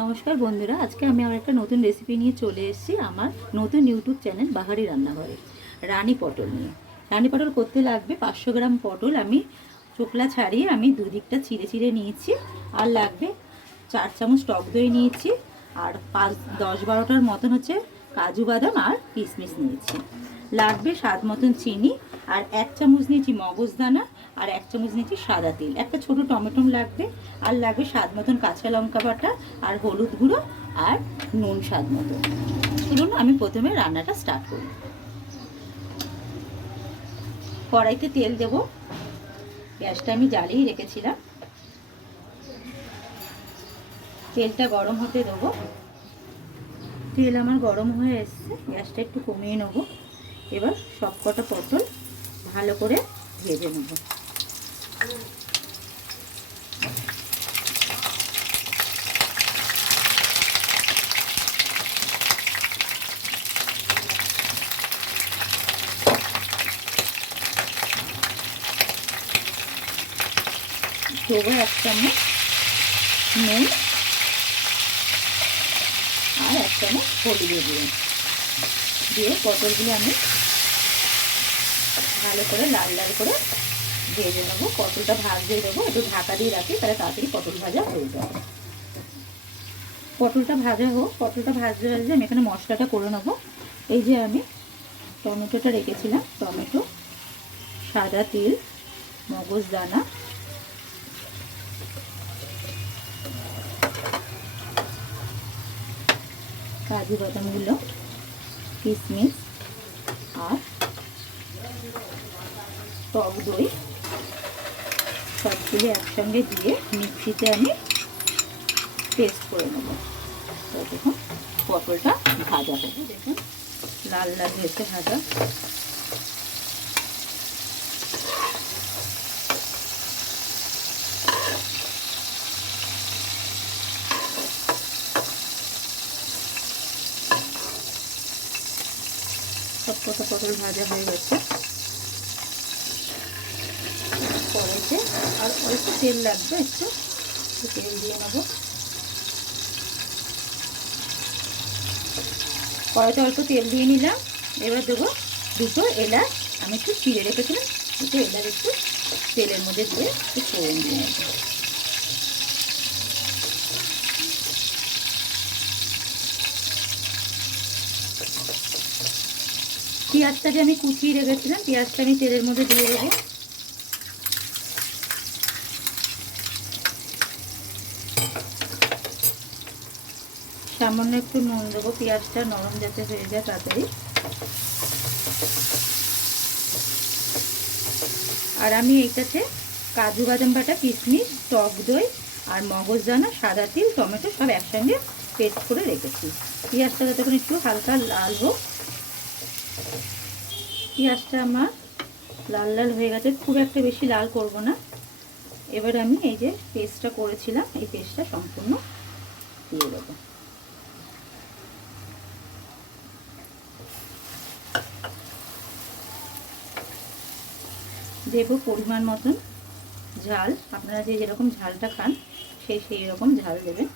নমস্কার বন্ধুরা, আজকে আমি আমার একটা নতুন রেসিপি নিয়ে চলে এসেছি আমার নতুন ইউটিউব চ্যানেল বাহারি রান্নাঘরে। রানী পটল নিয়ে। রানী পটল করতে লাগবে 500 গ্রাম পটল। আমি চোকলা ছাড়িয়ে আমি দুদিকটা চিড়ে চিড়ে নিয়েছি। আর লাগবে 4 চামচ টক দই নিয়েছি। আর 10-12টার মতন হচ্ছে কাজু বাদাম আর কিশমিশ নিয়েছি। লাগবে স্বাদ মতন চিনি। আর 1 চামচ নিয়েছি মগজদানা। আর 1 চামচ নিয়েছি সাদা তেল। একটা ছোট টমেটো লাগবে। আর লাগবে স্বাদ মতন কাঁচা লঙ্কা বাটা আর হলুদ গুঁড়ো আর নুন স্বাদ মতো। চলুন আমি প্রথমে রান্নাটা স্টার্ট করি। কড়াইতে তেল দেব। গ্যাসটা আমি জ্বালিয়ে রেখেছিলাম। তেলটা গরম হতে দেবো। তেল আমার গরম হয়ে এসছে, গ্যাসটা একটু কমিয়ে নেব। এবার সব কটা পটল ভালো করে ভেজে নেব। দেবো 1 চামচ নুন আর 1 চামচ হলুদ দিয়ে পটলগুলো আমি ভালো করে লাল লাল করে ভেজে নেবো। পটলটা ভাজতে দেবো, একটু ঢাকা দিয়ে রাখি, তাহলে তাড়াতাড়ি পটল ভাজা হয়ে যাবে। পটলটা ভাজা হোক। পটলটা ভাজতে ভাজতে আমি এখানে মশলাটা করে নেবো। এই যে আমি টমেটোটা রেখেছিলাম, টমেটো, সাদা তিল, মগজদানা, কাজু বাদামগুলো, কিশমিশ আর টক দই সবগুলো একসঙ্গে দিয়ে মিক্সিতে আমি পেস্ট করে নেব। দেখুন পটলটা ভাজা হবে, দেখুন লাল লাল হয়েছে ভাজা। সব কটা পটল ভাজা হয়ে গেছে। কড়াইতে আর অল্প তেল লাগবে, একটু তেল দিয়ে নেব। কড়াইতে অল্প তেল দিয়ে নিলাম। এবার দেবো 2টো এলাচ, আমি একটু চিড়ে রেখেছিলাম। 2টো এলাচ একটু তেলের মধ্যে দিয়ে একটু ফোড়ন দিয়ে নেব। পেঁয়াজটাকে আমি কুচিয়ে রেখেছিলাম, পেঁয়াজটা আমি তেলের মধ্যে দিয়ে দেবো। সামান্য একটু নুন দেবো, পেঁয়াজটা নরম যাতে হয়ে যায় তাড়াতাড়ি। আর আমি এইটাতে কাজু বাদাম বাটা, কিশমিশ, টক দই আর মগজদানা, সাদা তিল, টমেটো সব একসঙ্গে পেস্ট করে রেখেছি। পেঁয়াজটা যতক্ষণ একটু হালকা লাল হোক। পেঁয়াজটা আমার লাল লাল হয়ে গেছে, খুব একটা বেশি লাল করব না। এবার আমি এই যে পেস্টটা করেছিলাম, এই পেস্টটা সম্পূর্ণ দিয়ে দেবো। দেব পরিমাণ মতন ঝাল। আপনারা যে যেরকম ঝালটা খান সেই রকম ঝাল দেবেন।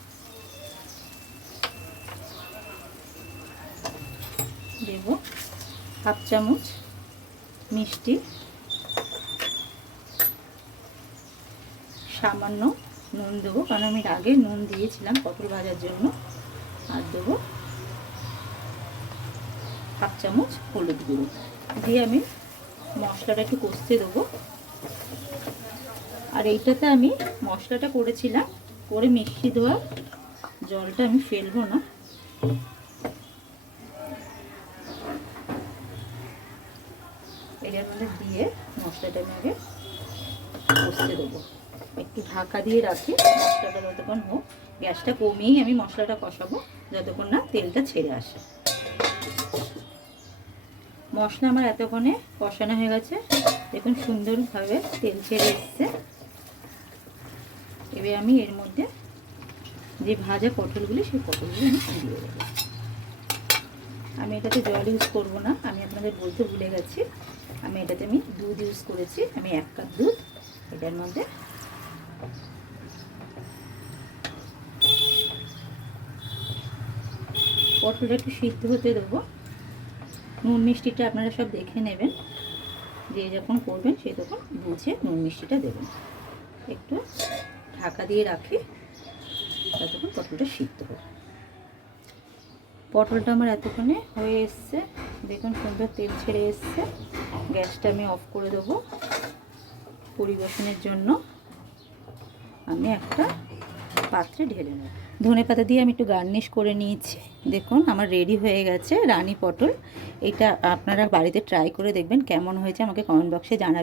দেব 1/2 চামচ মিষ্টি, সামান্য নুন দেবো, কারণ আমি আগে নুন দিয়েছিলাম পটল ভাজার জন্য। আর দেবো 1/2 চামচ হলুদ গুঁড়ো দিয়ে আমি মশলাটা একটু কষতে দেবো। আর এইটাতে আমি মশলাটা করেছিলাম, করে মিক্সি দেওয়া জলটা আমি ফেলবো না। এটার মধ্যে দিয়ে মশলাটা আমি আগে কষতে দেবো। একটু ঢাকা দিয়ে রাখি মশলাটা যতক্ষণ হোক। গ্যাসটা কমিয়েই আমি মশলাটা কষাবো যতক্ষণ না তেলটা ছেড়ে আসে। মশলা আমার এতক্ষণে কষানো হয়ে গেছে, দেখুন সুন্দরভাবে তেল ছেড়ে এসছে। এবার আমি এর মধ্যে যে ভাজা পটলগুলি, সেই পটলগুলি আমি দিয়ে দেবো। আমি এটাতে জল ইউজ করবো না, আমি আপনাদের বলতে ভুলে গেছি। আমি এটাতে দুধ ইউজ করেছি। আমি 1 কাপ দুধ এটার মধ্যে পটলটা একটু সিদ্ধ হতে দেবো। নুন মিষ্টিটা আপনারা সব দেখে নেবেন, যে যখন করবেন সেই তখন বুঝে নুন মিষ্টিটা দেবেন। একটু ঢাকা দিয়ে রাখি, ততক্ষণ পটলটা সিদ্ধ হবে। পটলটা আমার এতক্ষণে হয়ে এসছে, দেখুন সুন্দর তেল ছেড়ে এসছে। গ্যাসটা আমি অফ করে দেবো। পরিবেশনের জন্য আমি একটা পাত্রে ঢেলে নেব। ধনেপাতা দিয়ে আমি একটু গার্নিশ করে নিয়েছি। দেখুন আমার রেডি হয়ে গেছে রানী পটল। এটা আপনারা বাড়িতে ট্রাই করে দেখবেন কেমন হয়েছে, আমাকে কমেন্ট বক্সে জানাবেন।